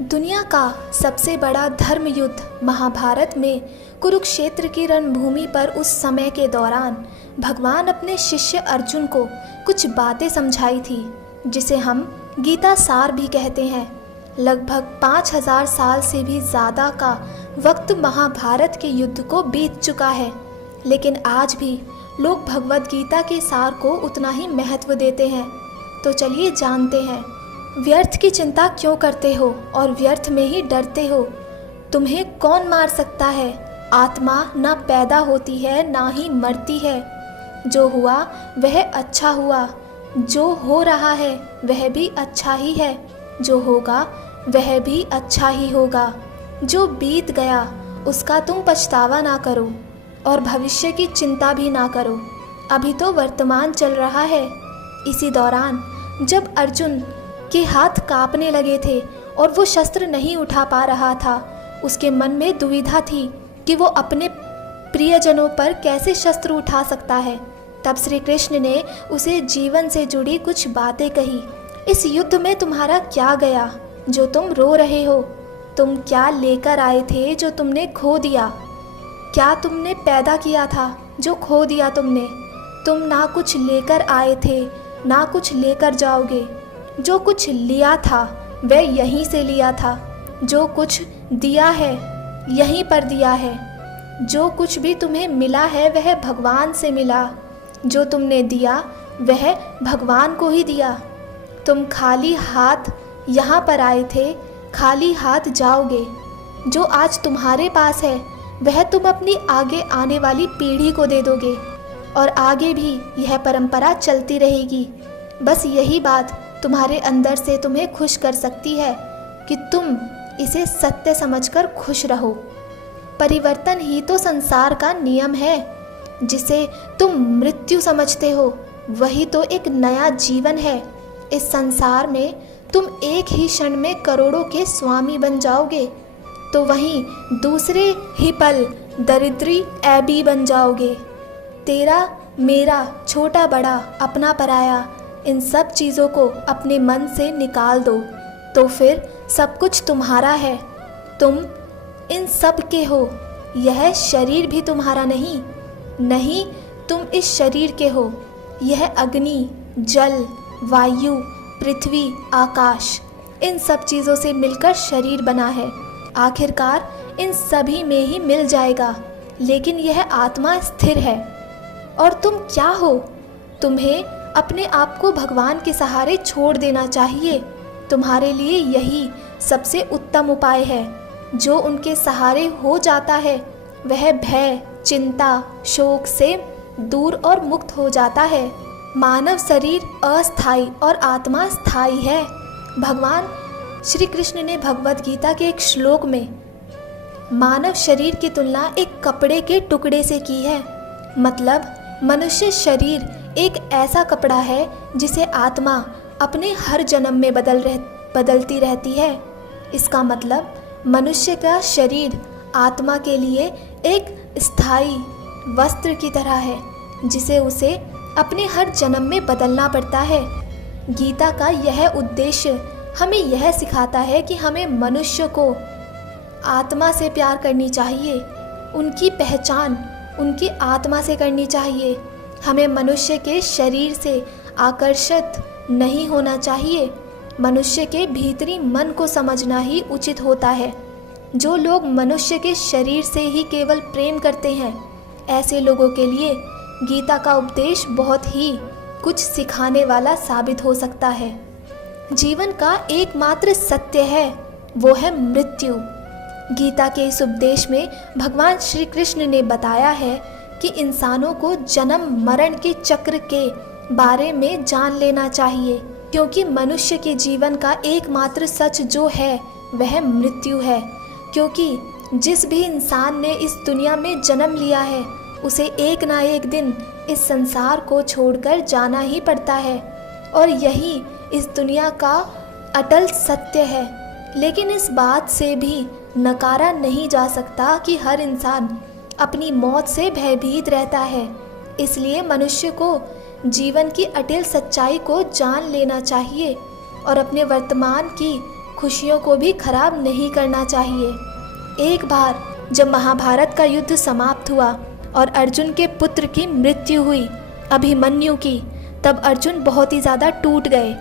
दुनिया का सबसे बड़ा धर्म युद्ध महाभारत में कुरुक्षेत्र की रणभूमि पर उस समय के दौरान भगवान अपने शिष्य अर्जुन को कुछ बातें समझाई थी, जिसे हम गीता सार भी कहते हैं। लगभग 5000 साल से भी ज़्यादा का वक्त महाभारत के युद्ध को बीत चुका है, लेकिन आज भी लोग भगवद गीता के सार को उतना ही महत्व देते हैं। तो चलिए जानते हैं, व्यर्थ की चिंता क्यों करते हो और व्यर्थ में ही डरते हो। तुम्हें कौन मार सकता है? आत्मा ना पैदा होती है ना ही मरती है। जो हुआ वह अच्छा हुआ, जो हो रहा है वह भी अच्छा ही है, जो होगा वह भी अच्छा ही होगा। जो बीत गया उसका तुम पछतावा ना करो और भविष्य की चिंता भी ना करो। अभी तो वर्तमान चल रहा है। इसी दौरान जब अर्जुन के हाथ कांपने लगे थे और वो शस्त्र नहीं उठा पा रहा था, उसके मन में दुविधा थी कि वो अपने प्रियजनों पर कैसे शस्त्र उठा सकता है। तब श्री कृष्ण ने उसे जीवन से जुड़ी कुछ बातें कही। इस युद्ध में तुम्हारा क्या गया जो तुम रो रहे हो? तुम क्या लेकर आए थे जो तुमने खो दिया? क्या तुमने पैदा किया था जो खो दिया तुमने? तुम ना कुछ लेकर आए थे ना कुछ लेकर जाओगे। जो कुछ लिया था वह यहीं से लिया था। जो कुछ दिया है यहीं पर दिया है। जो कुछ भी तुम्हें मिला है वह भगवान से मिला। जो तुमने दिया वह भगवान को ही दिया। तुम खाली हाथ यहाँ पर आए थे, खाली हाथ जाओगे। जो आज तुम्हारे पास है वह तुम अपनी आगे आने वाली पीढ़ी को दे दोगे और आगे भी यह परंपरा चलती रहेगी। बस यही बात तुम्हारे अंदर से तुम्हें खुश कर सकती है कि तुम इसे सत्य समझकर खुश रहो। परिवर्तन ही तो संसार का नियम है। जिसे तुम मृत्यु समझते हो वही तो एक नया जीवन है। इस संसार में तुम एक ही क्षण में करोड़ों के स्वामी बन जाओगे, तो वहीं दूसरे ही पल दरिद्री ऐबी बन जाओगे। तेरा मेरा, छोटा बड़ा, अपना पराया, इन सब चीज़ों को अपने मन से निकाल दो, तो फिर सब कुछ तुम्हारा है। तुम इन सब के हो। यह शरीर भी तुम्हारा नहीं, नहीं तुम इस शरीर के हो। यह अग्नि, जल, वायु, पृथ्वी, आकाश, इन सब चीज़ों से मिलकर शरीर बना है। आखिरकार इन सभी में ही मिल जाएगा, लेकिन यह आत्मा स्थिर है। और तुम क्या हो? तुम्हें अपने आप को भगवान के सहारे छोड़ देना चाहिए। तुम्हारे लिए यही सबसे उत्तम उपाय है। जो उनके सहारे हो जाता है वह भय, चिंता, शोक से दूर और मुक्त हो जाता है। मानव शरीर अस्थाई और आत्मा स्थायी है। भगवान श्री कृष्ण ने भगवद गीता के एक श्लोक में मानव शरीर की तुलना एक कपड़े के टुकड़े से की है। मतलब मनुष्य शरीर एक ऐसा कपड़ा है जिसे आत्मा अपने हर जन्म में बदलती रहती है। इसका मतलब मनुष्य का शरीर आत्मा के लिए एक स्थायी वस्त्र की तरह है, जिसे उसे अपने हर जन्म में बदलना पड़ता है। गीता का यह उद्देश्य हमें यह सिखाता है कि हमें मनुष्य को आत्मा से प्यार करनी चाहिए। उनकी पहचान उनकी आत्मा से करनी चाहिए। हमें मनुष्य के शरीर से आकर्षित नहीं होना चाहिए। मनुष्य के भीतरी मन को समझना ही उचित होता है। जो लोग मनुष्य के शरीर से ही केवल प्रेम करते हैं, ऐसे लोगों के लिए गीता का उपदेश बहुत ही कुछ सिखाने वाला साबित हो सकता है। जीवन का एकमात्र सत्य है, वो है मृत्यु। गीता के इस उपदेश में भगवान श्री कृष्ण ने बताया है कि इंसानों को जन्म मरण के चक्र के बारे में जान लेना चाहिए, क्योंकि मनुष्य के जीवन का एकमात्र सच जो है वह मृत्यु है। क्योंकि जिस भी इंसान ने इस दुनिया में जन्म लिया है उसे एक ना एक दिन इस संसार को छोड़कर जाना ही पड़ता है, और यही इस दुनिया का अटल सत्य है। लेकिन इस बात से भी नकारा नहीं जा सकता कि हर इंसान अपनी मौत से भयभीत रहता है। इसलिए मनुष्य को जीवन की अटल सच्चाई को जान लेना चाहिए और अपने वर्तमान की खुशियों को भी खराब नहीं करना चाहिए। एक बार जब महाभारत का युद्ध समाप्त हुआ और अर्जुन के पुत्र की मृत्यु हुई, अभिमन्यु की, तब अर्जुन बहुत ही ज़्यादा टूट गए।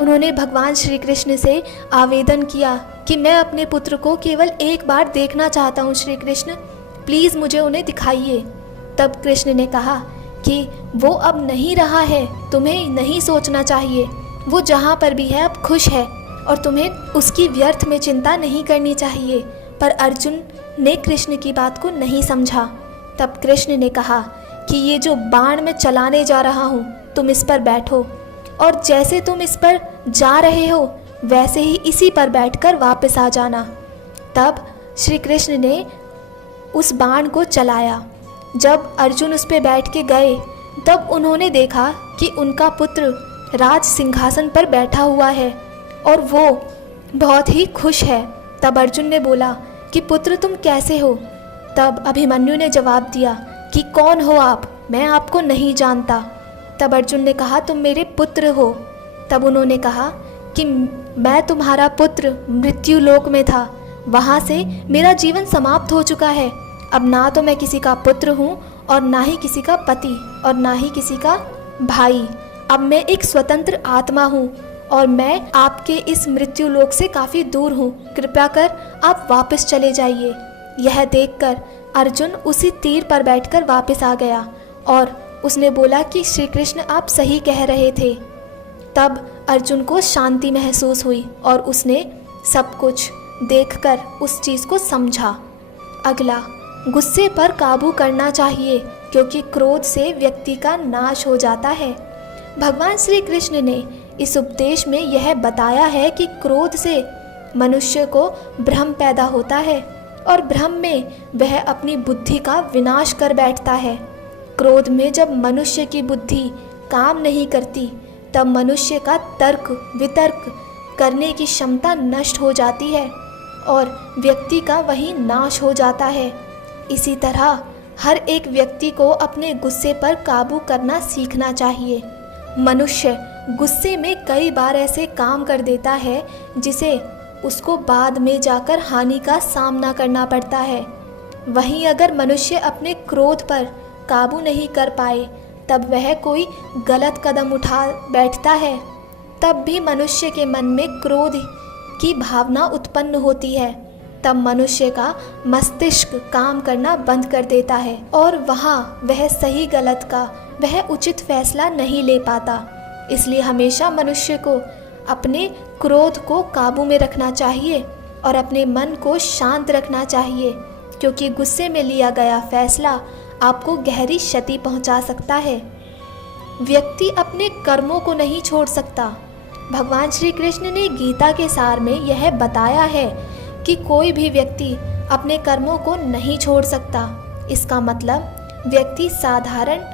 उन्होंने भगवान श्री कृष्ण से आवेदन किया कि मैं अपने पुत्र को केवल एक बार देखना चाहता हूँ, श्री कृष्ण प्लीज़ मुझे उन्हें दिखाइए। तब कृष्ण ने कहा कि वो अब नहीं रहा है, तुम्हें नहीं सोचना चाहिए, वो जहाँ पर भी है अब खुश है और तुम्हें उसकी व्यर्थ में चिंता नहीं करनी चाहिए। पर अर्जुन ने कृष्ण की बात को नहीं समझा। तब कृष्ण ने कहा कि ये जो बाण मैं चलाने जा रहा हूँ, तुम इस पर बैठो और जैसे तुम इस पर जा रहे हो वैसे ही इसी पर बैठकर वापस आ जाना। तब श्री कृष्ण ने उस बाण को चलाया। जब अर्जुन उस पर बैठ के गए तब उन्होंने देखा कि उनका पुत्र राज सिंहासन पर बैठा हुआ है और वो बहुत ही खुश है। तब अर्जुन ने बोला कि पुत्र तुम कैसे हो? तब अभिमन्यु ने जवाब दिया कि कौन हो आप, मैं आपको नहीं जानता। तब अर्जुन ने कहा तुम मेरे पुत्र हो। तब उन्होंने कहा कि मैं तुम्हारा पुत्र मृत्यु लोक में था, वहाँ से मेरा जीवन समाप्त हो चुका है। अब ना तो मैं किसी का पुत्र हूँ और ना ही किसी का पति और ना ही किसी का भाई। अब मैं एक स्वतंत्र आत्मा हूँ और मैं आपके इस मृत्यु लोक से काफ़ी दूर हूँ, कृपया कर आप वापस चले जाइए। यह देखकर अर्जुन उसी तीर पर बैठकर वापस आ गया और उसने बोला कि श्री कृष्ण आप सही कह रहे थे। तब अर्जुन को शांति महसूस हुई और उसने सब कुछ देखकर उस चीज़ को समझा। अगला, गुस्से पर काबू करना चाहिए क्योंकि क्रोध से व्यक्ति का नाश हो जाता है। भगवान श्री कृष्ण ने इस उपदेश में यह बताया है कि क्रोध से मनुष्य को भ्रम पैदा होता है और भ्रम में वह अपनी बुद्धि का विनाश कर बैठता है। क्रोध में जब मनुष्य की बुद्धि काम नहीं करती तब मनुष्य का तर्क वितर्क करने की क्षमता नष्ट हो जाती है और व्यक्ति का वही नाश हो जाता है। इसी तरह हर एक व्यक्ति को अपने गुस्से पर काबू करना सीखना चाहिए। मनुष्य गुस्से में कई बार ऐसे काम कर देता है जिसे उसको बाद में जाकर हानि का सामना करना पड़ता है। वहीं अगर मनुष्य अपने क्रोध पर काबू नहीं कर पाए तब वह कोई गलत कदम उठा बैठता है, तब भी मनुष्य के मन में क्रोध की भावना उत्पन्न होती है। तब मनुष्य का मस्तिष्क काम करना बंद कर देता है और वहाँ वह सही गलत का वह उचित फैसला नहीं ले पाता। इसलिए हमेशा मनुष्य को अपने क्रोध को काबू में रखना चाहिए और अपने मन को शांत रखना चाहिए क्योंकि गुस्से में लिया गया फैसला आपको गहरी क्षति पहुंचा सकता है। व्यक्ति अपने कर्मों को नहीं छोड़ सकता। भगवान श्री कृष्ण ने गीता के सार में यह बताया है कि कोई भी व्यक्ति अपने कर्मों को नहीं छोड़ सकता। इसका मतलब व्यक्ति साधारण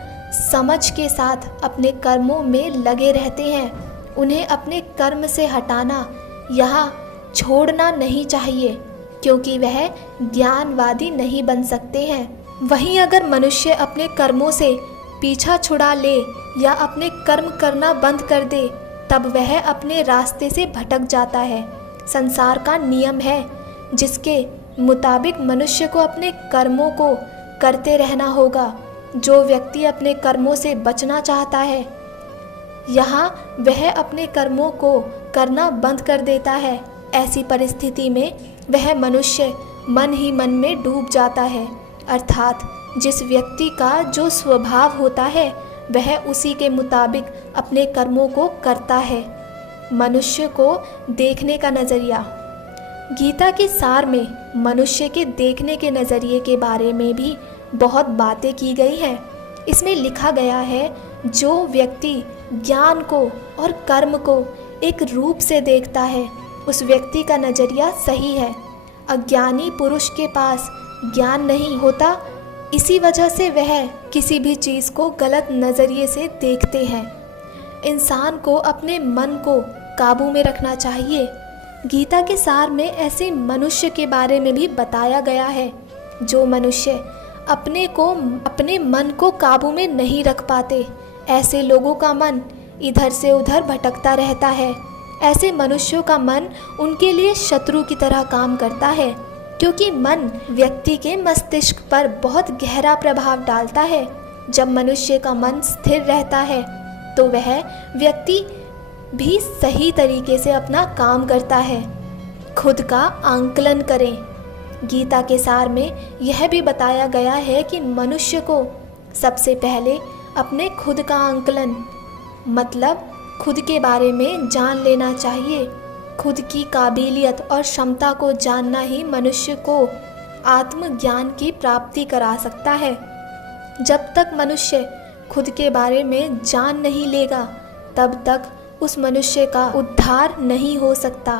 समझ के साथ अपने कर्मों में लगे रहते हैं। उन्हें अपने कर्म से हटाना या छोड़ना नहीं चाहिए क्योंकि वह ज्ञानवादी नहीं बन सकते हैं। वहीं अगर मनुष्य अपने कर्मों से पीछा छुड़ा ले या अपने कर्म करना बंद कर दे तब वह अपने रास्ते से भटक जाता है। संसार का नियम है जिसके मुताबिक मनुष्य को अपने कर्मों को करते रहना होगा। जो व्यक्ति अपने कर्मों से बचना चाहता है यहाँ वह अपने कर्मों को करना बंद कर देता है। ऐसी परिस्थिति में वह मनुष्य मन ही मन में डूब जाता है, अर्थात जिस व्यक्ति का जो स्वभाव होता है वह उसी के मुताबिक अपने कर्मों को करता है। मनुष्य को देखने का नज़रिया। गीता के सार में मनुष्य के देखने के नज़रिए के बारे में भी बहुत बातें की गई हैं। इसमें लिखा गया है जो व्यक्ति ज्ञान को और कर्म को एक रूप से देखता है उस व्यक्ति का नज़रिया सही है। अज्ञानी पुरुष के पास ज्ञान नहीं होता, इसी वजह से वह किसी भी चीज़ को गलत नज़रिए से देखते हैं। इंसान को अपने मन को काबू में रखना चाहिए। गीता के सार में ऐसे मनुष्य के बारे में भी बताया गया है जो मनुष्य अपने मन को काबू में नहीं रख पाते। ऐसे लोगों का मन इधर से उधर भटकता रहता है ऐसे मनुष्यों का मन उनके लिए शत्रु की तरह काम करता है, क्योंकि मन व्यक्ति के मस्तिष्क पर बहुत गहरा प्रभाव डालता है। जब मनुष्य का मन स्थिर रहता है तो वह व्यक्ति भी सही तरीके से अपना काम करता है। खुद का आंकलन करें। गीता के सार में यह भी बताया गया है कि मनुष्य को सबसे पहले अपने खुद का आंकलन मतलब खुद के बारे में जान लेना चाहिए। खुद की काबिलियत और क्षमता को जानना ही मनुष्य को आत्मज्ञान की प्राप्ति करा सकता है। जब तक मनुष्य खुद के बारे में जान नहीं लेगा तब तक उस मनुष्य का उद्धार नहीं हो सकता।